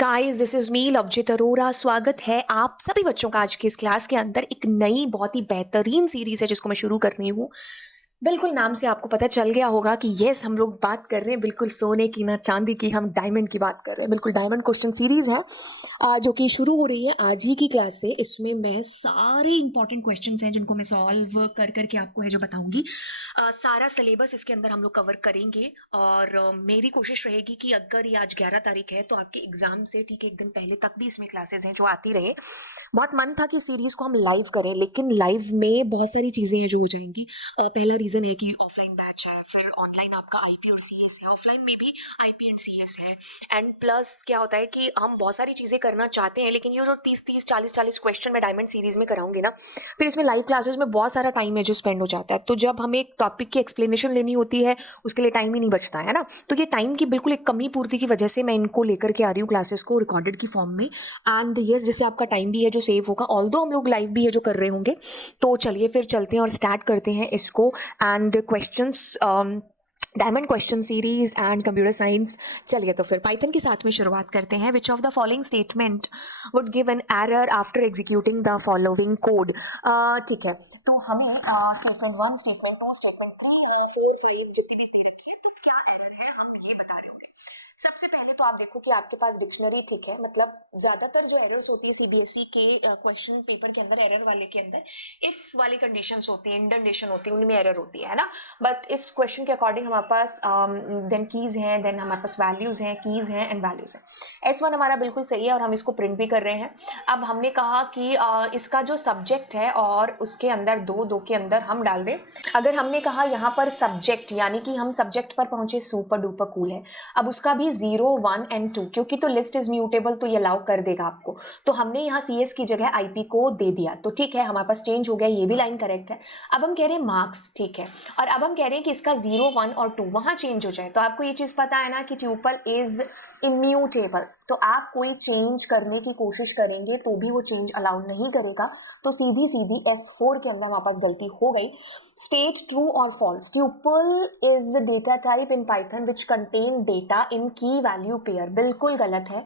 Guys this is me Lovejit Arora. स्वागत है आप सभी बच्चों का आज की इस क्लास के अंदर। एक नई बहुत ही बेहतरीन सीरीज़ है जिसको मैं शुरू कर रही हूँ। बिल्कुल नाम से आपको पता चल गया होगा कि येस हम लोग बात कर रहे हैं बिल्कुल सोने की ना चांदी की, हम डायमंड की बात कर रहे हैं। बिल्कुल डायमंड क्वेश्चन सीरीज़ है जो कि शुरू हो रही है आज ही की क्लास से। इसमें मैं सारे इंपॉर्टेंट क्वेश्चंस हैं जिनको मैं सॉल्व कर करके आपको है जो बताऊंगी। सारा सिलेबस इसके अंदर हम लोग कवर करेंगे और मेरी कोशिश रहेगी कि अगर ये आज 11 तारीख है तो आपके एग्जाम से ठीक एक दिन पहले तक भी इसमें क्लासेस हैं जो आती रहे। बहुत मन था कि सीरीज़ को हम लाइव करें, लेकिन लाइव में बहुत सारी चीज़ें हैं जो हो जाएंगी। पहला रीज़न है कि ऑफलाइन बैच है, फिर ऑनलाइन आपका आईपी और सीएस है, ऑफलाइन में भी आईपी एंड सीएस है। एंड प्लस क्या होता है कि हम बहुत सारी चीज़ें करना चाहते हैं, लेकिन ये जो 30-30 40-40 क्वेश्चन मैं डायमंड सीरीज़ में कराऊंगी ना, फिर इसमें लाइव क्लासेस में बहुत सारा टाइम है जो स्पेंड हो जाता है। तो जब हमें एक टॉपिक की एक्सप्लेनेशन लेनी होती है उसके लिए टाइम ही नहीं बचता है ना। तो ये टाइम की बिल्कुल एक कमी पूर्ति की वजह से मैं इनको लेकर के आ रही हूँ क्लासेस को रिकॉर्डेड की फॉर्म में। एंड यस, जिससे आपका टाइम भी है जो सेव होगा, ऑल्दो हम लोग लाइव भी है जो कर रहे होंगे। तो चलिए फिर चलते हैं और स्टार्ट करते हैं इसको। And questions diamond question series and computer science. चलिए तो फिर पाइथन के साथ में शुरुआत करते हैं। विच of the following statement would give an error after executing the following code. ठीक है, तो हमें स्टेटमेंट 1, स्टेटमेंट 2, स्टेटमेंट 3, 4, 5 जितनी भी दे रखी है, तो क्या एरर है हम ये बता रहे होंगे। सबसे पहले तो आप देखो कि आपके पास डिक्शनरी ठीक है, मतलब ज्यादातर जो एरर्स होती है सीबीएसई के क्वेश्चन पेपर के अंदर, एरर वाले के अंदर इफ वाली कंडीशंस होती है, इंडेंटेशन होती है, उनमें एरर होती है ना। बट इस क्वेश्चन के अकॉर्डिंग हमारे पास देन कीज हैं, देन हमारे पास वैल्यूज हैं, कीज हैं एंड वैल्यूज हैं। S1 हमारा बिल्कुल सही है और हम इसको प्रिंट भी कर रहे हैं। अब हमने कहा कि इसका जो सब्जेक्ट है और उसके अंदर दो के अंदर हम डाल दें। अगर हमने कहा यहाँ पर सब्जेक्ट, यानी कि हम सब्जेक्ट पर पहुंचे सुपर डुपर कूल है, अब उसका भी 0, 1 एंड 2, क्योंकि तो लिस्ट इज म्यूटेबल तो ये अलाउ कर देगा आपको। तो हमने यहाँ CS की जगह IP को दे दिया, तो ठीक है, हमारे पास चेंज हो गया, ये भी लाइन करेक्ट है। अब हम कह रहे हैं मार्क्स, ठीक है, और अब हम कह रहे हैं कि इसका 0, 1 और 2 वहां चेंज हो जाए। तो आपको ये चीज पता है ना कि ट्यूपल इज इम्यूटेबल, तो आप कोई चेंज करने की कोशिश करेंगे तो भी वो चेंज अलाउ नहीं करेगा। तो सीधी सीधी S4 के अंदर हमारे पास गलती हो गई। स्टेट ट्रू और false. Tuple is the data type in Python which contain data in key value pair. बिल्कुल गलत है।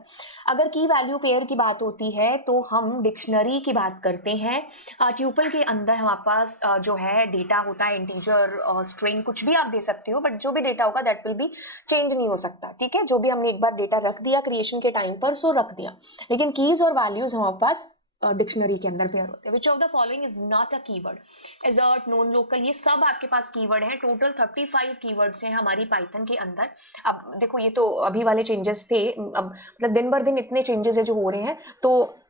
अगर की वैल्यू पेयर की बात होती है तो हम डिक्शनरी की बात करते हैं। ट्यूपल के अंदर हमारे पास जो है डेटा होता है, इंटीजर, स्ट्रिंग, कुछ भी आप दे सकते हो, बट जो भी डेटा होगा दैट विल बी चेंज नहीं हो सकता। ठीक है, जो भी हमने एक बार डेटा रख दिया क्रिएशन के टाइम पर, सो रख दिया। लेकिन कीज और वैल्यूज हमारे पास डिक्शनरी के अंदर पेयर होते हैं। विच of the following is not a keyword. Assert, non local, ये सब आपके पास कीवर्ड है। टोटल 35 कीवर्ड्स हैं हमारी पाइथन के अंदर। अब देखो, ये तो अभी वाले चेंजेस थे, अब मतलब दिन भर दिन इतने चेंजेस है जो हो रहे हैं, तो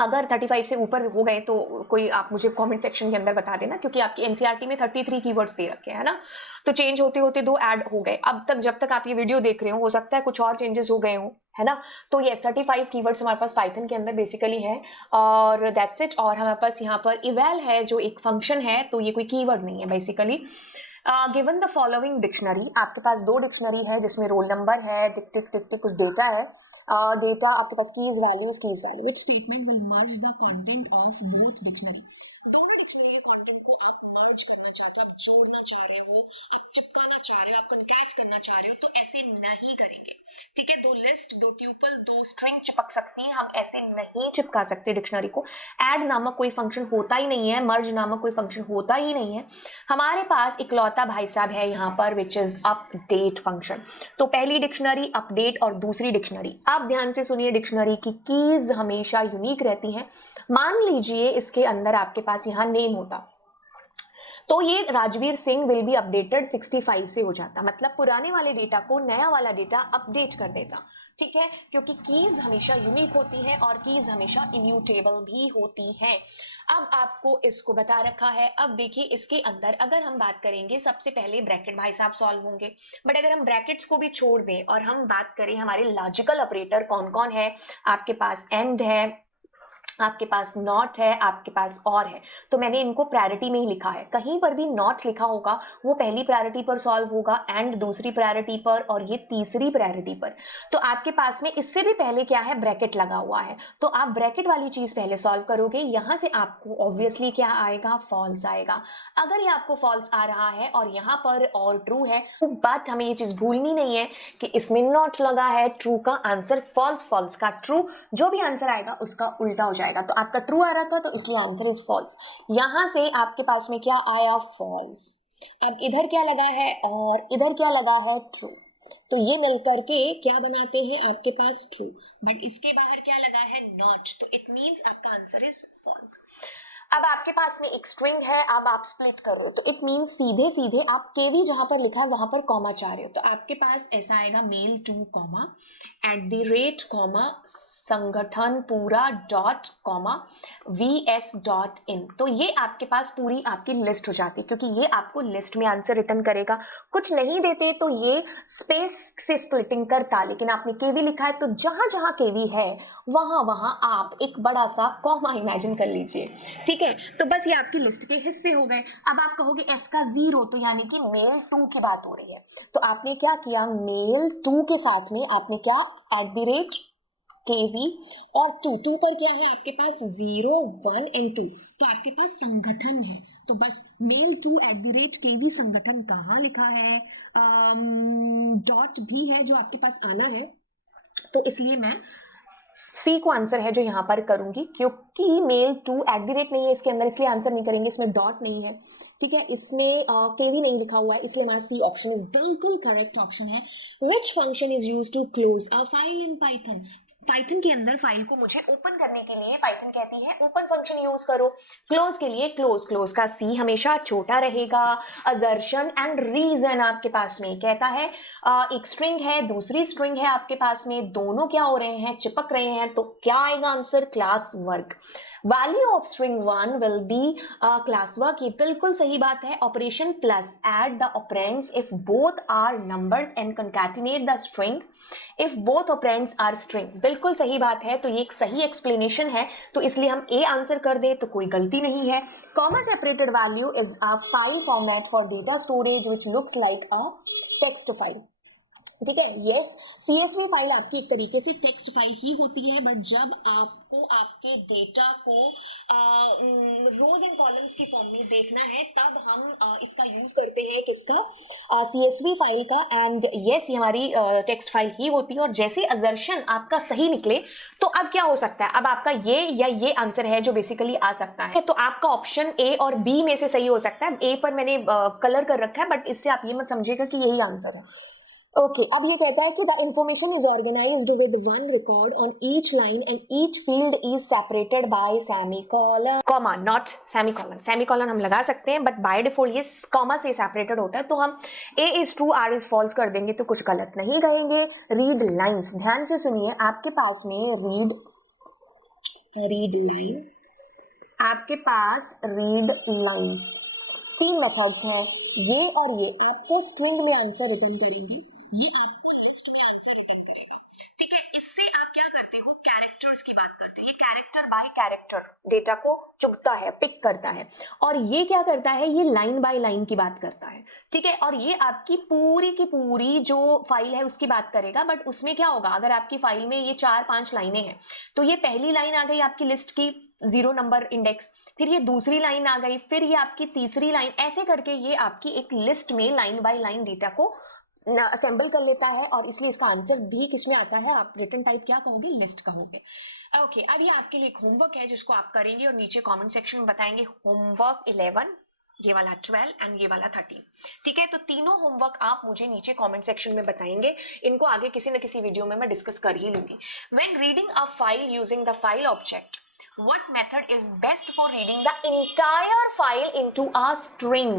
अगर 35 से ऊपर हो गए तो कोई आप मुझे कमेंट सेक्शन के अंदर बता देना, क्योंकि आपकी एनसीईआरटी में 33 कीवर्ड्स दे रखे हैं ना। तो चेंज होते होते 2 ऐड हो गए। अब तक जब तक आप ये वीडियो देख रहे हो सकता है कुछ और चेंजेस हो गए हो, है ना। तो ये 35 कीवर्ड्स हमारे पास पाइथन के अंदर बेसिकली है, और दैट्स इट। और हमारे पास यहाँ पर इवैल है जो एक फंक्शन है, तो ये कोई कीवर्ड नहीं है basically. Given the following dictionary, आपके पास 2 डिक्शनरी है जिसमें रोल नंबर है, टिक टिक टिक टिक कुछ डेटा है। डेटा आपके पास keys value, which statement will merge the content of both dictionary. दोनों डिक्शनरी के कंटेंट को आप मर्ज करना चाहते हो, आप जोड़ना चाह रहे हो, आप चिपकाना चाह रहे हो, आप कनकैट करना चाह रहे हो, तो ऐसे नहीं करेंगे। ठीक है, 2 लिस्ट, 2 ट्यूपल, 2 स्ट्रिंग चिपक सकती हैं, हम ऐसे नहीं चिपका सकते डिक्शनरी को। ऐड नामक कोई फंक्शन होता ही नहीं है, मर्ज नामक कोई फंक्शन होता ही नहीं है। हमारे पास इकलौता भाई साहब है यहाँ पर, विच इज अपडेट फंक्शन। तो पहली डिक्शनरी अपडेट और दूसरी डिक्शनरी, आप ध्यान से सुनिए, डिक्शनरी की कीज हमेशा यूनिक रहती हैं। मान लीजिए इसके अंदर आपके पास यहाँ नेम होता, तो ये Rajveer Singh will be updated 65 से हो जाता, मतलब पुराने वाले डेटा को नया वाला डेटा अपडेट कर देता। ठीक है, क्योंकि कीज हमेशा यूनिक होती है और कीज हमेशा इम्यूटेबल भी होती हैं। अब आपको इसको बता रखा है। अब देखिए इसके अंदर अगर हम बात करेंगे, सबसे पहले ब्रैकेट भाई साहब सॉल्व होंगे, बट अगर हम ब्रैकेट्स को भी छोड़ दें और हम बात करें हमारे लॉजिकल ऑपरेटर कौन कौन है, आपके पास एंड है, आपके पास नॉट है, आपके पास और है, तो मैंने इनको प्रायोरिटी में ही लिखा है। कहीं पर भी नॉट लिखा होगा वो पहली प्रायोरिटी पर सॉल्व होगा, एंड दूसरी प्रायोरिटी पर, और ये तीसरी प्रायोरिटी पर। तो आपके पास में इससे भी पहले क्या है, ब्रैकेट लगा हुआ है, तो आप ब्रैकेट वाली चीज पहले सॉल्व करोगे। यहां से आपको ऑब्वियसली क्या आएगा, फॉल्स आएगा। अगर ये आपको फॉल्स आ रहा है और यहाँ पर और ट्रू है, बट हमें ये चीज भूलनी नहीं है कि इसमें नॉट लगा है, ट्रू का आंसर फॉल्स, फॉल्स का ट्रू, जो भी आंसर आएगा उसका उल्टा हो जाएगा। तो आपका ट्रू आ रहा था, तो इसलिए आंसर इज फॉल्स। यहां से आपके पास में क्या आया, फॉल्स। अब इधर क्या लगा है और इधर क्या लगा है, ट्रू, तो ये मिलकर के क्या बनाते हैं, आपके पास ट्रू, बट इसके बाहर क्या लगा है, नॉट, तो इट मींस आपका आंसर इज फॉल्स। अब आपके पास में एक स्ट्रिंग है, अब आप स्प्लिट कर रहे हो, तो इट मींस सीधे सीधे आप केवी जहां पर लिखा है वहां पर कॉमा चाह रहे हो, तो आपके पास ऐसा आएगा मेल टू कॉमा @ कॉमा संगठन पूरा डॉट कॉमा vs.in। तो ये आपके पास पूरी आपकी लिस्ट हो जाती है, क्योंकि ये आपको लिस्ट में आंसर रिटर्न करेगा। कुछ नहीं देते तो ये स्पेस से स्प्लिटिंग करता, लेकिन आपने केवी लिखा है तो जहां जहां केवी है वहां वहां आप एक बड़ा सा कॉमा इमेजिन कर लीजिए, ठीक है। तो बस ये आपकी लिस्ट के हिस्से हो गए। अब आप कहोगे s का 0, तो यानी कि मेल 2 की बात हो रही है, तो आपने क्या किया, मेल 2 के साथ में आपने क्या, @kv, और 2 पर क्या है आपके पास, 0 1 एंड 2, तो आपके पास संगठन है, तो बस मेल 2 @kv संगठन कहाँ लिखा है, डॉट भी है जो आपके पास आना है, तो इसलिए मैं सी को आंसर है जो यहां पर करूंगी, क्योंकि मेल 2 नहीं है इसके अंदर, इसलिए आंसर नहीं करेंगे, इसमें डॉट नहीं है, ठीक है, इसमें केवी नहीं लिखा हुआ है, इसलिए हमारा सी ऑप्शन इज बिल्कुल करेक्ट ऑप्शन है। Which function is used to close a file in Python. Python के अंदर फाइल को मुझे ओपन करने के लिए पाइथन कहती है ओपन फंक्शन यूज करो। क्लोज के लिए क्लोज, क्लोज का सी हमेशा छोटा रहेगा। असर्शन एंड रीजन आपके पास में कहता है एक स्ट्रिंग है, दूसरी स्ट्रिंग है आपके पास में, दोनों क्या हो रहे हैं, चिपक रहे हैं, तो क्या आएगा answer, class work. Value of string 1 will be class work, ये बिल्कुल सही बात है। Operation plus add the operands if both are numbers and concatenate the string if both operands are string, बिल्कुल सही बात है, तो ये एक सही एक्सप्लेनेशन है, तो इसलिए हम ए आंसर कर दे तो कोई गलती नहीं है। Comma separated value is a file format for data storage which looks like a text file, ठीक है। यस, CSV फाइल आपकी एक तरीके से टेक्स्ट फाइल ही होती है, बट जब आपको आपके डेटा को रोज एंड कॉलम्स की फॉर्म में देखना है तब हम इसका यूज करते हैं, किसका, CSV फाइल का। एंड यस, ये हमारी टेक्स्ट फाइल ही होती है, और जैसे असर्शन आपका सही निकले तो अब क्या हो सकता है, अब आपका ये या ये आंसर है जो बेसिकली आ सकता है, तो आपका ऑप्शन ए और बी में से सही हो सकता है। ए पर मैंने कलर कर रखा है, बट इससे आप ये मत समझिएगा कि यही आंसर है। ओके, अब ये कहता है कि the information is organised with one record on each line and each field is separated by semicolon, comma, not semicolon. Semicolon हम लगा सकते हैं, बट बाय डिफॉल्ट ये कॉमा से सेपरेटेड होता है, तो हम a is true or is false कर देंगे तो कुछ गलत नहीं करेंगे। रीड लाइन्स, ध्यान से सुनिए, आपके पास में रीड लाइन, आपके पास रीड लाइन्स, 3 मेथड्स हैं, ये और ये आपको स्ट्रिंग में आंसर रिटर्न करेंगी, ये आपको लिस्ट में आंसर रिटर्न करेगा, ठीक है। इससे आप क्या करते हो, कैरेक्टर्स की बात करते हो, ये कैरेक्टर बाय कैरेक्टर डेटा को चुगता है, पिक करता है, और ये क्या करता है, ये लाइन बाय लाइन की बात करता है, ठीक है। और ये आपकी पूरी की पूरी जो फाइल है उसकी बात करेगा, बट उसमें क्या होगा, अगर आपकी फाइल में ये 4-5 लाइनें हैं, तो ये पहली लाइन आ गई आपकी लिस्ट की 0 नंबर इंडेक्स, फिर ये दूसरी लाइन आ गई, फिर ये आपकी तीसरी लाइन, ऐसे करके ये आपकी एक लिस्ट में लाइन बाय लाइन डेटा को असेंबल कर लेता है, और इसलिए इसका आंसर भी किसमें आता है, आप रिटर्न टाइप क्या कहोगे, लिस्ट कहोगे। ओके, अब ये आपके लिए एक होमवर्क है जिसको आप करेंगे और नीचे कमेंट सेक्शन में बताएंगे होमवर्क 11, ये वाला 12 एंड ये वाला 13, ठीक है। तो तीनों होमवर्क आप मुझे नीचे कमेंट सेक्शन में बताएंगे, इनको आगे किसी न किसी वीडियो में मैं डिस्कस कर ही लूंगी। When reading a file using the file object, what method is best for reading the entire file into a string?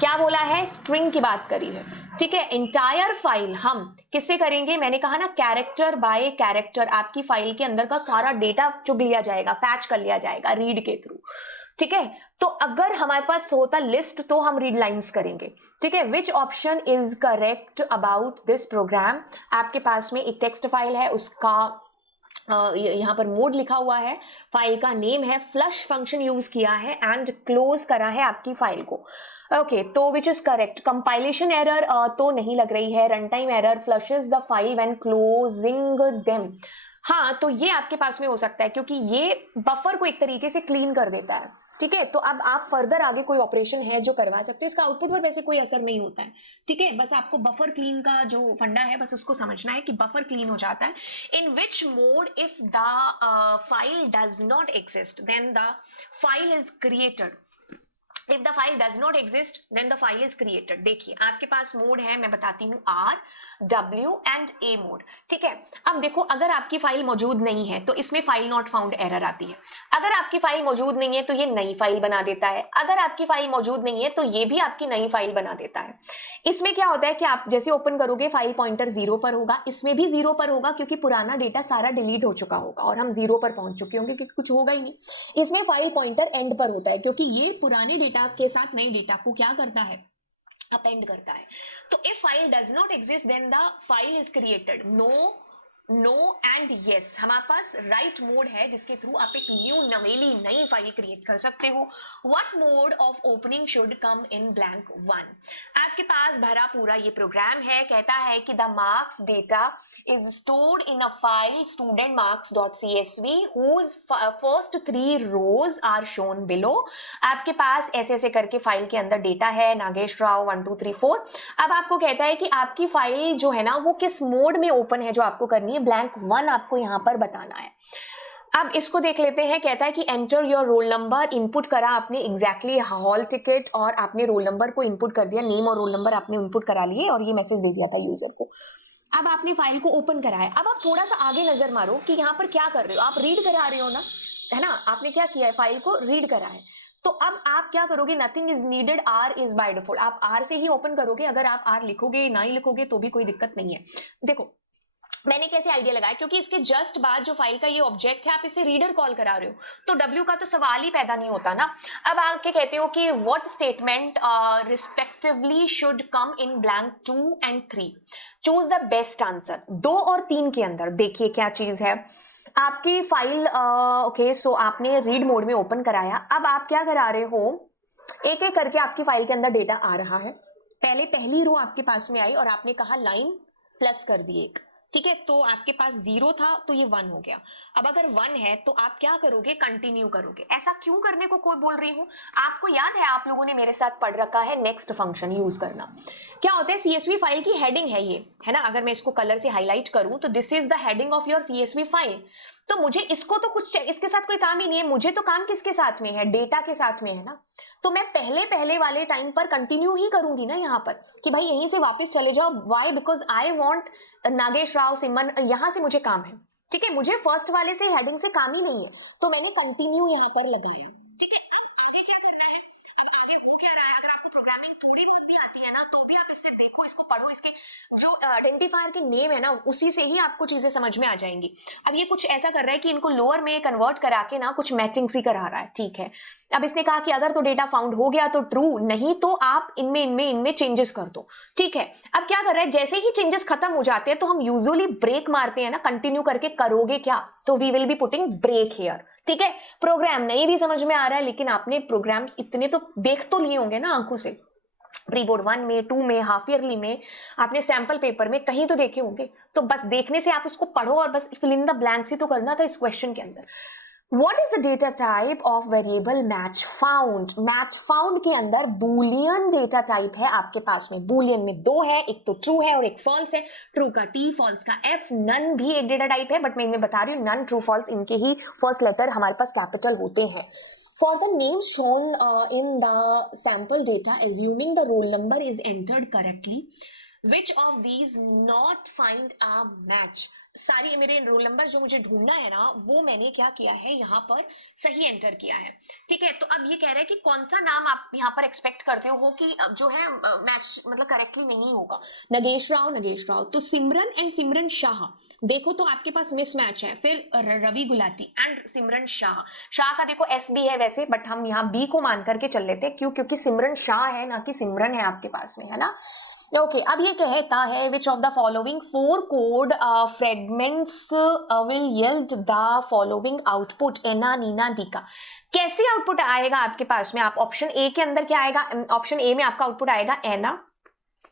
क्या बोला है, स्ट्रिंग की बात करी है, ठीक है। एंटायर फाइल हम किससे करेंगे, मैंने कहा ना कैरेक्टर बाय कैरेक्टर, आपकी फाइल के अंदर का सारा डेटा चुग लिया जाएगा, फैच कर लिया जाएगा रीड के थ्रू, ठीक है। तो अगर हमारे पास होता लिस्ट तो हम रीड लाइंस करेंगे, ठीक है। Which option is correct about this program, आपके पास में एक टेक्स्ट फाइल है, उसका यहाँ पर मोड लिखा हुआ है, फाइल का नेम है, फ्लश फंक्शन यूज किया है एंड क्लोज करा है आपकी फाइल को। ओके तो which is correct. Compilation error तो नहीं लग रही है, run time error flushes the file when closing them. हाँ तो ये आपके पास में हो सकता है क्योंकि ये बफर को एक तरीके से क्लीन कर देता है। ठीक है, तो अब आप फर्दर आगे कोई ऑपरेशन है जो करवा सकते हो, इसका आउटपुट पर वैसे कोई असर नहीं होता है। ठीक है, बस आपको बफर क्लीन का जो फंडा है बस उसको समझना है कि बफर क्लीन हो जाता है। In which mode if the file does not exist then the file is created. If the file does not exist then the file is created. देखिए आपके पास मोड है, मैं बताती हूँ, R, W and A mode. ठीक है, अब देखो अगर आपकी फाइल मौजूद नहीं है तो इसमें फाइल नॉट फाउंड एरर आती है। अगर आपकी फाइल मौजूद नहीं है तो ये नई फाइल बना देता है। अगर आपकी फाइल मौजूद नहीं है तो ये भी आपकी नई फाइल बना देता है। इसमें क्या होता है कि आप जैसे ओपन करोगे फाइल पॉइंटर 0 पर होगा, इसमें भी 0 पर होगा क्योंकि पुराना डेटा सारा डिलीट हो चुका होगा और हम 0 पर पहुंच चुके होंगे क्योंकि कुछ होगा ही नहीं। इसमें फाइल पॉइंटर एंड पर होता है क्योंकि ये पुराने डेटा के साथ नए डेटा को क्या करता है, अपेंड करता है। तो if file does not exist then the file is created. No and yes, हमारे पास राइट मोड है जिसके थ्रू आप एक न्यू नवेली नई फाइल क्रिएट कर सकते हो। What mode of opening should come in blank 1। आपके पास भरा पूरा ये प्रोग्राम है, कहता है कि the marks data is stored in a file studentmarks.csv whose first 3 rows are shown below। आपके पास ऐसे ऐसे करके फाइल के अंदर डेटा है, नागेश राव 1 2 3 4। अब आपको कहता है कि आपकी फाइल जो है ना वो किस मोड में ओपन है, जो आपको करनी है ब्लैंक 1 आपको यहां पर बताना है। अब इसको देख लेते हैं, कहता है कि enter your roll number. Input करा आपने एग्जैक्टली हॉल टिकट और आपने रोल नंबर को इनपुट कर दिया, नेम और रोल नंबर आपने इनपुट करा लिए और ये मैसेज दे दिया था यूजर को। अब आपने फाइल को ओपन करा है। अब आप थोड़ा सा आगे नजर मारो कि यहाँ पर क्या कर रहे हो, आप रीड करा रहे हो ना, है ना, आपने क्या किया है, फाइल को रीड करा है। तो अब आप क्या करोगे, nothing is needed, r is by default, आप आर से ही ओपन करोगे। अगर आप आर लिखोगे ना ही लिखोगे तो भी कोई दिक्कत नहीं है। देखो मैंने कैसे आइडिया लगाया, क्योंकि इसके जस्ट बाद जो फाइल का ये ऑब्जेक्ट है आप इसे रीडर कॉल करा रहे हो तो डब्ल्यू का तो सवाल ही पैदा नहीं होता ना। अब आके कहते हो कि what statement respectively should come in blank 2 and 3। Choose the best answer. 2 और 3 के अंदर देखिए क्या चीज है। आपकी फाइल ओके सो आपने रीड मोड में ओपन कराया। अब आप क्या करा रहे हो, एक एक करके आपकी फाइल के अंदर डेटा आ रहा है। पहले पहली रो आपके पास में आई और आपने कहा लाइन प्लस कर दी एक। ठीक है, तो आपके पास 0 था तो ये 1 हो गया। अब अगर 1 है तो आप क्या करोगे, कंटिन्यू करोगे। ऐसा क्यों करने को कोई बोल रही हूं, आपको याद है आप लोगों ने मेरे साथ पढ़ रखा है नेक्स्ट फंक्शन यूज करना। क्या होता है, सीएसवी फाइल की हेडिंग है ये, है ना, अगर मैं इसको कलर से हाईलाइट करूं तो this is the heading of your CSV file. तो मुझे इसको तो कुछ इसके साथ कोई काम ही नहीं है, मुझे तो काम किसके साथ में है, डेटा के साथ में है ना। तो मैं पहले पहले वाले टाइम पर कंटिन्यू ही करूंगी ना यहाँ पर कि भाई यहीं से वापस चले जाओ। Why, because I want Nagesh Rao Simon, यहां से मुझे काम है। ठीक है, मुझे फर्स्ट वाले से हेडिंग से काम ही नहीं है तो मैंने कंटिन्यू यहाँ पर लगाया। ठीक है, अब आगे क्या करना है, अब आगे हो क्या रहा है। अगर आपको प्रोग्रामिंग थोड़ी बहुत भी आती है ना तो भी आप इससे देखो, इसको पढ़ो, इसके जो आइडेंटिफायर के नेम है ना उसी से ही आपको चीजें समझ में आ जाएंगी। अब ये कुछ ऐसा कर रहा है कि इनको लोअर में कन्वर्ट करा के ना कुछ मैचिंग सी करा रहा है। ठीक है, अब इसने कहा कि अगर तो डेटा फाउंड हो गया तो ट्रू, नहीं तो आप इनमें चेंजेस कर दो। ठीक है, अब क्या कर रहा है, जैसे ही चेंजेस खत्म हो जाते हैं तो हम यूजुअली ब्रेक मारते हैं ना, कंटिन्यू करके करोगे क्या, तो we will be putting break here. ठीक है, प्रोग्राम नहीं भी समझ में आ रहा है लेकिन आपने प्रोग्राम्स इतने तो देख तो लिए होंगे ना आंखों से, प्री बोर्ड 1 में, 2 में, हाफ ईयरली में, आपने सैंपल पेपर में कहीं तो देखे होंगे। तो बस देखने से आप उसको पढ़ो और बस फिल इन द ब्लैंक्स ही तो करना था इस क्वेश्चन के अंदर। What is the data type of variable match found? Match found के अंदर boolean data type है आपके पास में। boolean में 2 है, एक तो true है और एक false है। true का T, false का F, none भी एक data type है, बट मैं इनमें बता रही हूँ none, true, false इनके ही first letter हमारे पास capital होते हैं। For the names shown in the sample data, assuming the roll number is entered correctly, which of these not find a match? सारी मेरे रोल नंबर जो मुझे ढूंढना है ना वो मैंने क्या किया है, यहाँ पर सही एंटर किया है। ठीक है, तो अब ये कह रहा है कि कौन सा नाम आप यहाँ पर एक्सपेक्ट करते हो कि जो है मैच मतलब करेक्टली नहीं होगा। नगेश राव, तो सिमरन एंड सिमरन शाह, देखो तो आपके पास मिसमैच है। फिर रवि गुलाटी एंड सिमरन शाह, शाह का देखो एस बी है वैसे, बट हम यहाँ बी को मान करके चल लेते हैं। क्यों, क्योंकि सिमरन शाह है ना कि सिमरन है आपके पास में, है ना। ओके अब ये कहता है which of the following four code fragments will yield the following output एना नीना डीका। कैसे आउटपुट आएगा आपके पास में? आप ऑप्शन ए के अंदर क्या आएगा? ऑप्शन ए में आपका आउटपुट आएगा एना,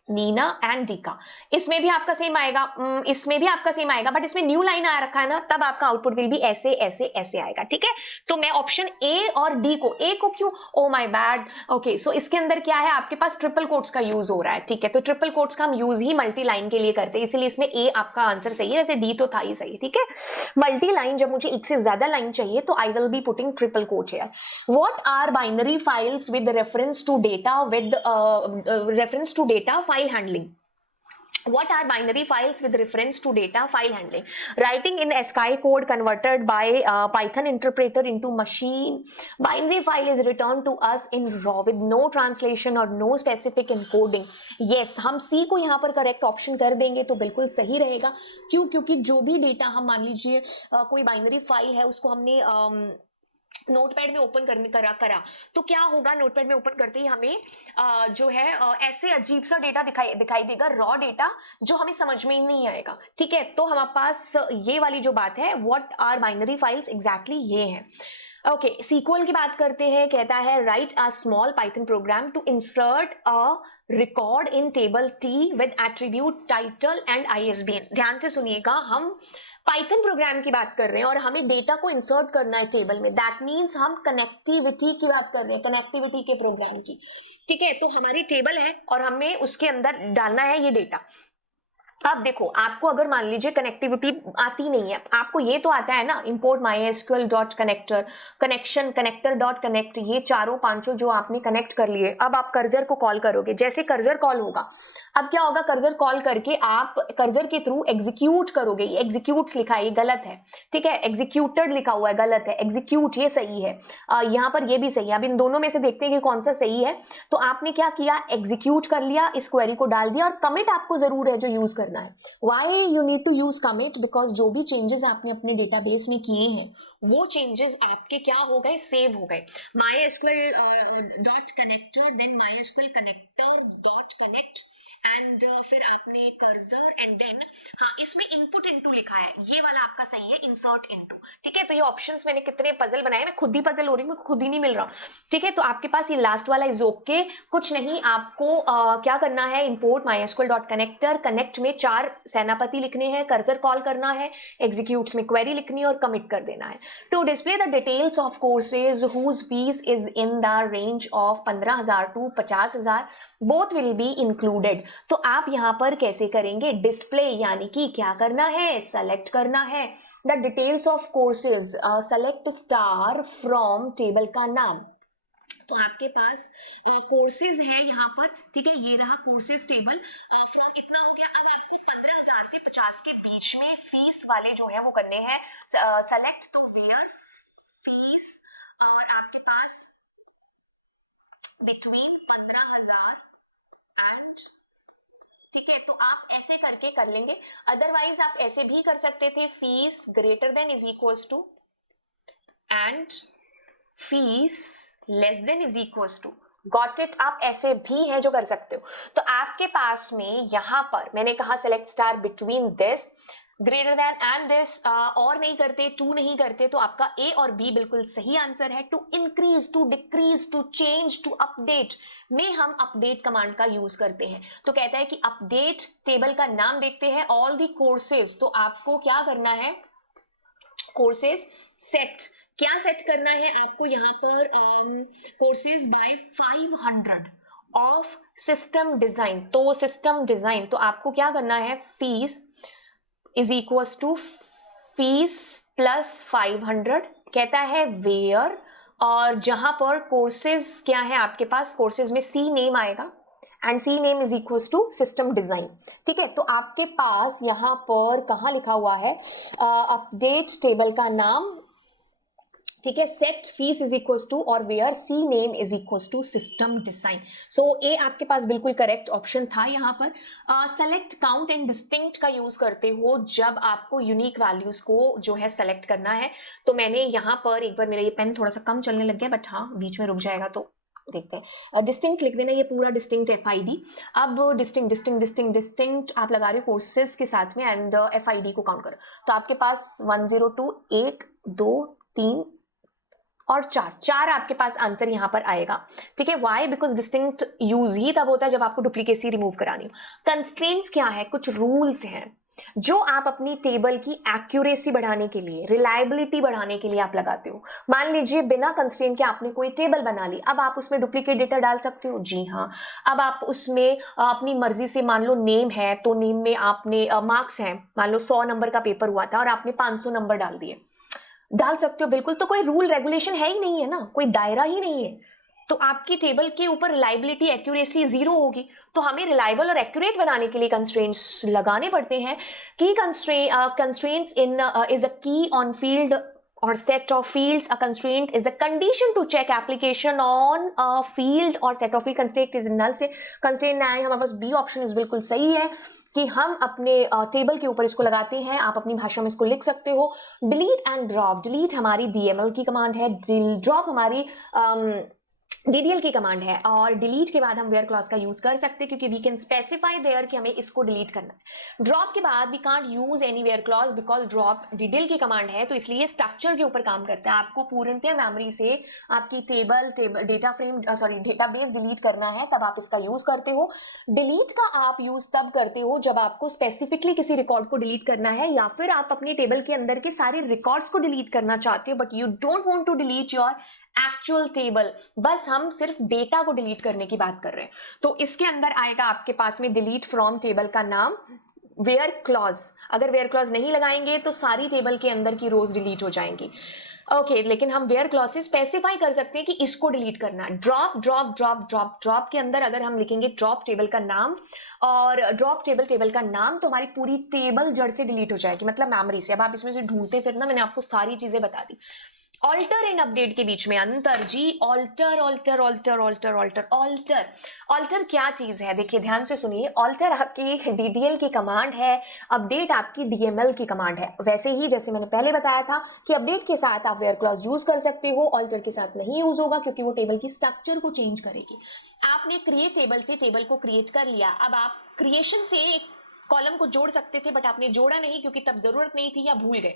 नीना एंड डीका। इसमें भी आपका सेम आएगा, इसमें भी आपका सेम आएगा, बट इसमें न्यू लाइन आ रखा है ना, तब आपका आउटपुट विल भी ऐसे ऐसे ऐसे आएगा। ठीक है, तो मैं ऑप्शन ए और डी को, ए को क्यों, oh my bad, okay so इसके अंदर क्या है आपके पास ट्रिपल कोट्स का यूज हो रहा है। ठीक है, तो ट्रिपल कोट्स का हम यूज ही मल्टी लाइन के लिए करते हैं, इसीलिए इसमें ए आपका आंसर सही है, वैसे डी तो था ही सही। ठीक है, मल्टी लाइन जब मुझे एक से ज्यादा लाइन चाहिए तो I will be putting triple quote here. What are binary files with reference to data with reference to data file handling? What are binary files with reference to data file handling? Writing in ASCII code converted by Python interpreter into machine. Binary file is returned to us in raw with no translation or no specific encoding. Yes, हम C को यहाँ पर correct option कर देंगे तो बिल्कुल सही रहेगा। क्यों? क्योंकि जो भी डेटा हम मान लीजिए कोई बाइनरी फाइल है उसको हमने नोटपैड में ओपन करने करा तो क्या होगा, नोटपैड में ओपन करते ही हमें जो है ऐसे अजीब सा डेटा दिखाई देगा, रॉ डेटा जो हमें समझ में ही नहीं आएगा। ठीक है, तो हमारे पास ये वाली जो बात है what are binary files exactly ये है। ओके, सीक्वल की बात करते हैं, कहता है write a small Python program to insert a record in table T with attribute title and ISBN. ध्यान से सुनिएगा, हम पाइथन प्रोग्राम की बात कर रहे हैं और हमें डेटा को इंसर्ट करना है टेबल में, दैट मीन्स हम कनेक्टिविटी की बात कर रहे हैं, कनेक्टिविटी के प्रोग्राम की। ठीक है, तो हमारी टेबल है और हमें उसके अंदर डालना है ये डेटा। अब देखो, आपको अगर मान लीजिए कनेक्टिविटी आती नहीं है, आपको ये तो आता है ना, import MySQL dot connector, connection, connector dot connect, ये चारों पांचों जो आपने कनेक्ट कर लिए। अब आप कर्सर को कॉल करोगे, जैसे कर्सर कॉल होगा, अब क्या होगा, कर्सर कॉल करके आप कर्सर के थ्रू एग्जीक्यूट करोगे। ये एग्जीक्यूट्स लिखा है, ये गलत है। ठीक है, एग्जीक्यूटेड लिखा हुआ है, गलत है, एग्जीक्यूट ये सही है, यहाँ पर ये भी सही है। अब इन दोनों में से देखते हैं कि कौन सा सही है। तो आपने क्या किया, एग्जीक्यूट कर लिया, इस क्वेरी को डाल दिया, और कमिट आपको जरूर है जो यूज करना है। Why you need to use commit? Because जो भी चेंजेस आपने अपने डेटाबेस में किए हैं वो चेंजेस आपके क्या हो गए, सेव हो गए। MySQL dot connector, then MySQL connector dot connect and फिर आपने कर्सर एंड देन, हाँ इसमें इनपुट इनटू लिखा है, ये वाला आपका सही है, इंसर्ट इनटू। ठीक है, तो ये ऑप्शंस मैंने कितने पजल बनाए, मैं खुद ही पजल हो रही हूँ, खुद ही नहीं मिल रहा। ठीक है, तो आपके पास ये लास्ट वाला इज ओके, कुछ नहीं, आपको क्या करना है, import MySQL dot connector, connect में 4 सेनापति लिखने हैं, कर्सर कॉल करना है, एग्जीक्यूट्स में क्वेरी लिखनी है और कमिट कर देना है। To display the details of courses whose fees is in the range of 15,000 to 50,000, both will be included. तो आप यहां पर कैसे करेंगे, डिस्प्ले, यानी कि क्या करना है, सेलेक्ट करना है the details of courses, select star from table का नाम। तो आपके पास कोर्सेज है यहाँ पर। ठीक है, ये रहा कोर्सेज टेबल, फ्रॉम कितना हो गया, अब आपको 15,000 से 50 के बीच में फीस वाले जो है वो करने हैं सेलेक्ट। तो वेयर फीस, और आपके पास बिटवीन 15,000 एंड, ठीक है, तो आप ऐसे करके कर लेंगे। अदरवाइज आप ऐसे भी कर सकते थे, fees greater than is equals to and fees less than is equals to, got it. आप ऐसे भी हैं जो कर सकते हो। तो आपके पास में यहां पर मैंने कहा select star between this, greater than and this, और नहीं करते, टू नहीं करते, तो आपका ए और बी बिल्कुल सही आंसर है। To increase, to decrease, to change, to update में हम अपडेट कमांड का यूज करते हैं। तो कहता है कि अपडेट टेबल का नाम देखते हैं, ऑल दी कोर्सेज, तो आपको क्या करना है, कोर्सेज सेट, क्या सेट करना है आपको यहाँ पर, courses by 500 of system design. तो सिस्टम डिजाइन, तो आपको क्या करना है, fees is equals to fees plus 500, कहता है वेयर, और जहां पर कोर्सेज क्या है आपके पास, कोर्सेज में सी नेम आएगा and C name is equals to system design. ठीक है, तो आपके पास यहाँ पर कहाँ लिखा हुआ है, अपडेट टेबल का नाम, ठीक है, set fees is equals to और where C name is equals to system design. So uh आपके पास बिल्कुल करेक्ट ऑप्शन था। यहाँ पर सेलेक्ट काउंट एंड डिस्टिंक्ट का यूज करते हो जब आपको यूनिक वैल्यूज को जो है सेलेक्ट करना है। तो मैंने यहाँ पर एक बार, मेरा ये पेन थोड़ा सा कम चलने लग गया, बट हाँ बीच में रुक जाएगा तो देखते हैं, डिस्टिंक्ट लिख देना, ये पूरा डिस्टिंक्ट FID। अब डिस्टिंक्ट आप लगा रहे हो कोर्सेज के साथ में एंड FID को काउंट करो, तो आपके पास 102, 1 2 3 और 4 आपके पास आंसर यहां पर आएगा। ठीक है, वाई? बिकॉज डिस्टिंक्ट यूज ही तब होता है जब आपको डुप्लीकेसी रिमूव करानी हो। कंस्ट्रेंट्स क्या है? कुछ रूल्स हैं जो आप अपनी टेबल की एक्यूरेसी बढ़ाने के लिए, रिलायबिलिटी बढ़ाने के लिए आप लगाते हो। मान लीजिए बिना कंस्ट्रेंट के आपने कोई टेबल बना ली, अब आप उसमें डुप्लीकेट डेटा डाल सकते हो? जी हाँ। अब आप उसमें अपनी मर्जी से, मान लो नेम है तो नेम में आपने मार्क्स हैं, मान लो 100 नंबर का पेपर हुआ था और आपने 500 नंबर डाल दिए, डाल सकते हो बिल्कुल। तो कोई रूल रेगुलेशन है ही नहीं है ना, कोई दायरा ही नहीं है, तो आपकी टेबल के ऊपर रिलायबिलिटी, एक्यूरेसी जीरो होगी। तो हमें रिलायबल और एक्यूरेट बनाने के लिए कंस्ट्रेंट्स लगाने पड़ते हैं। की कंस्ट्रेंट्स इन इज अ की on field or set of fields. A constraint is a condition to check application on a field or set of field. Constraint is null state. Constraint ना आए, हमारे पास B option इस बिल्कुल सही है कि हम अपने टेबल के ऊपर इसको लगाते हैं। आप अपनी भाषा में इसको लिख सकते हो। डिलीट एंड ड्रॉप, डिलीट हमारी DML की कमांड है, ड्रॉप हमारी DDL की कमांड है, और डिलीट के बाद हम वेयर क्लॉज का यूज कर सकते हैं क्योंकि वी कैन स्पेसिफाई देयर कि हमें इसको डिलीट करना है। ड्रॉप के बाद we can't use any where clause because drop DDL की कमांड है, तो इसलिए स्ट्रक्चर के ऊपर काम करता है। आपको पूर्णतः मेमोरी से आपकी टेबल डेटाबेस डिलीट करना है, तब आप इसका यूज करते हो। डिलीट का आप यूज तब करते हो जब आपको स्पेसिफिकली किसी रिकॉर्ड को डिलीट करना है, या फिर आप अपनी टेबल के अंदर के सारे रिकॉर्ड्स को डिलीट करना चाहते हो, but you don't want to delete your actual table, बस हम सिर्फ डेटा को डिलीट करने की बात कर रहे हैं। तो इसके अंदर आएगा आपके पास में डिलीट फ्रॉम टेबल का नाम वेयर क्लॉज। अगर वेयर क्लॉज नहीं लगाएंगे तो सारी टेबल के अंदर की रोज डिलीट हो जाएंगी। ओके, लेकिन हम वेयर क्लॉज से स्पेसिफाई कर सकते हैं कि इसको डिलीट करना। ड्रॉप के अंदर अगर हम लिखेंगे ड्रॉप टेबल का नाम और ड्रॉप टेबल का नाम, तो हमारी पूरी टेबल जड़ से डिलीट हो जाएगी, मतलब मेमोरी से। अब आप इसमें से ढूंढते फिरना, मैंने आपको सारी चीजें बता दी। ऑल्टर एंड अपडेट के बीच में अंतर जी, ऑल्टर क्या चीज है? देखिए ध्यान से सुनिए, ऑल्टर आपकी DDL की कमांड है, अपडेट आपकी DML की कमांड है। वैसे ही जैसे मैंने पहले बताया था कि अपडेट के साथ आप वेयर क्लॉज यूज कर सकते हो, ऑल्टर के साथ नहीं यूज होगा क्योंकि वो टेबल की स्ट्रक्चर को चेंज करेगी। आपने क्रिएट टेबल से टेबल को क्रिएट कर लिया, अब आप क्रिएशन से एक कॉलम को जोड़ सकते थे, बट आपने जोड़ा नहीं क्योंकि तब जरूरत नहीं थी या भूल गए।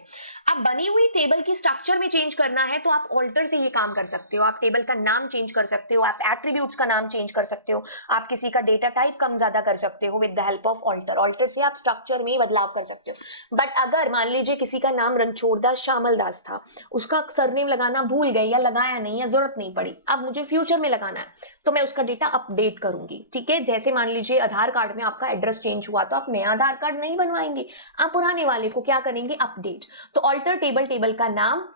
अब बनी हुई टेबल की स्ट्रक्चर में चेंज करना है तो आप ऑल्टर से ये काम कर सकते हो। आप टेबल का नाम चेंज कर सकते हो, आप एट्रीब्यूट्स का नाम चेंज कर सकते हो, आप किसी का डेटा टाइप कम ज्यादा कर सकते हो with the help of alter. Alter से आप स्ट्रक्चर में बदलाव कर सकते हो। बट अगर मान लीजिए किसी का नाम रणछोड़दास श्यामल दास था, उसका सरनेम लगाना भूल गए या लगाया नहीं या जरूरत नहीं पड़ी, अब मुझे फ्यूचर में लगाना है, तो मैं उसका डेटा अपडेट करूंगी। ठीक है, जैसे मान लीजिए आधार कार्ड में आपका एड्रेस चेंज हुआ, तो आप नया आधार कार्ड नहीं बनवाएंगे, आप पुराने वाले को क्या करेंगे? अपडेट। तो ऑल्टर टेबल का नाम,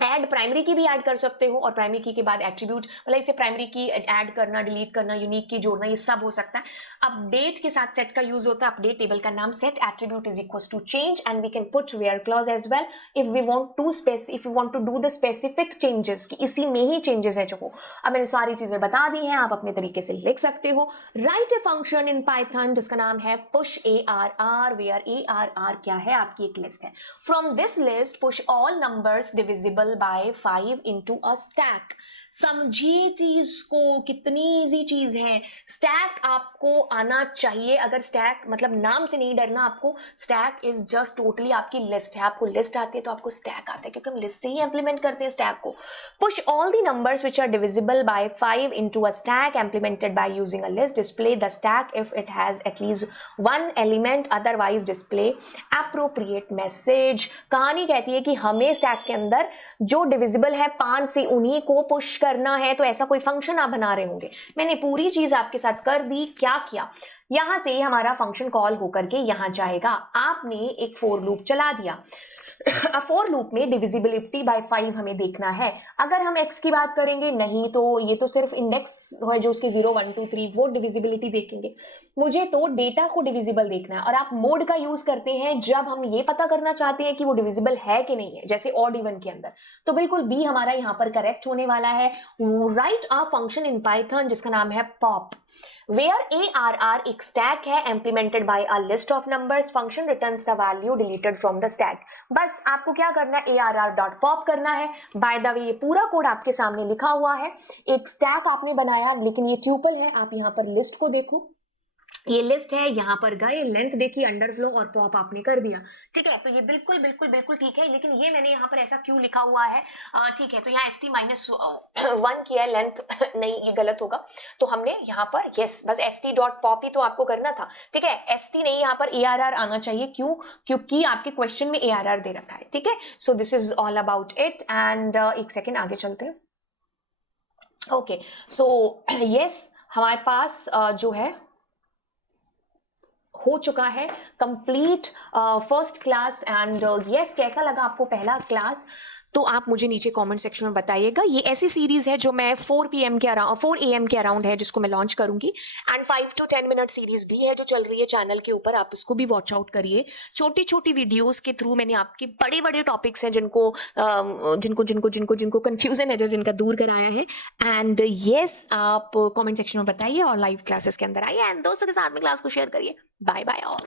ऐड प्राइमरी की भी ऐड कर सकते हो, और प्राइमरी की के बाद एट्रीब्यूट, मतलब इसे प्राइमरी की ऐड करना, डिलीट करना, यूनिक की जोड़ना, ये सब हो सकता है। अपडेट के साथ सेट का यूज होता है। अपडेट टेबल का नाम set attribute is equal to change, and we can put where clause as well if we want to do the specific changes, कि इसी में ही चेंजेस है जो हो। अब मैंने सारी चीजें बता दी हैं, आप अपने तरीके से लिख सकते हो। Right a function in Python जिसका नाम है पुश ARR, वेयर ARR क्या है? आपकी एक लिस्ट है। From this list push all numbers divisible by 5 into a stack। समझिए चीज को, कितनी इजी चीज है। स्टैक आपको आना चाहिए। अगर स्टैक मतलब नाम से नहीं डरना आपको, स्टैक इज जस्ट टोटली आपकी लिस्ट है। आपको लिस्ट आती है तो आपको स्टैक आता है, क्योंकि हम लिस्ट से ही इंप्लीमेंट करते हैं स्टैक को। Push all the numbers which are divisible by 5 into a stack implemented by using a list। display the stack if it has at least one element, otherwise display appropriate message। कहानी कहती है कि हमें stack के अंदर जो divisible है 5 से, उन्हीं को पुश करना है। तो ऐसा कोई फंक्शन आप बना रहे होंगे, मैंने पूरी चीज आपके साथ कर दी। क्या किया? यहां से हमारा फंक्शन कॉल होकर के यहां जाएगा। आपने एक फॉर लूप चला दिया। फॉर लूप में डिविजिबिलिटी बाय 5 हमें देखना है। अगर हम x की बात करेंगे नहीं, तो ये तो सिर्फ इंडेक्स है जो उसके 0 1 2 3 वो डिविजिबिलिटी देखेंगे। मुझे तो डेटा को डिविजिबल देखना है, और आप मोड का यूज करते हैं जब हम ये पता करना चाहते हैं कि वो डिविजिबल है कि नहीं है, जैसे ऑड इवन के अंदर। तो बिल्कुल बी हमारा यहाँ पर करेक्ट होने वाला है। Write a function in Python जिसका नाम है पॉप। वेयर ARR एक स्टैक है implemented by a list of numbers, function returns the value deleted from the stack. बस आपको क्या करना है, ARR.pop करना है। बाय द वे ये पूरा कोड आपके सामने लिखा हुआ है। एक स्टैक आपने बनाया, लेकिन ये ट्यूपल है। आप यहाँ पर लिस्ट को देखो, ये लिस्ट है, यहाँ पर गए, लेंथ देखी, अंडरफ्लो और पॉप आपने कर दिया। ठीक है, तो ये बिल्कुल बिल्कुल बिल्कुल ठीक है, लेकिन ये मैंने यहाँ पर ऐसा क्यों लिखा हुआ है? ठीक है, तो यहाँ st-1 किया है, लेंथ नहीं, ये गलत होगा। तो हमने यहाँ पर यस बस st.pop ही तो आपको करना था। ठीक है, st नहीं, यहाँ पर ARR आना चाहिए। क्यों? क्योंकि आपके क्वेश्चन में ARR दे रखा है। ठीक है, so this is all about it. And एक सेकेंड आगे चलते हैं। ओके, सो यस हमारे पास जो है हो चुका है complete first class. And yes, कैसा लगा आपको पहला क्लास? तो आप मुझे नीचे कमेंट सेक्शन में बताइएगा। ये ऐसी सीरीज है जो मैं 4 AM के अराउंड है, जिसको मैं लॉन्च करूंगी। एंड 5 to 10 मिनट सीरीज भी है जो चल रही है चैनल के ऊपर, आप उसको भी वॉच आउट करिए। छोटी छोटी वीडियोस के थ्रू मैंने आपके बड़े बड़े टॉपिक्स हैं जिनको कंफ्यूजन है, जो जिनका दूर कराया है। एंड यस, आप कमेंट सेक्शन में बताइए और लाइव क्लासेस के अंदर आइए एंड दोस्तों के साथ में क्लास को शेयर करिए। Bye bye all.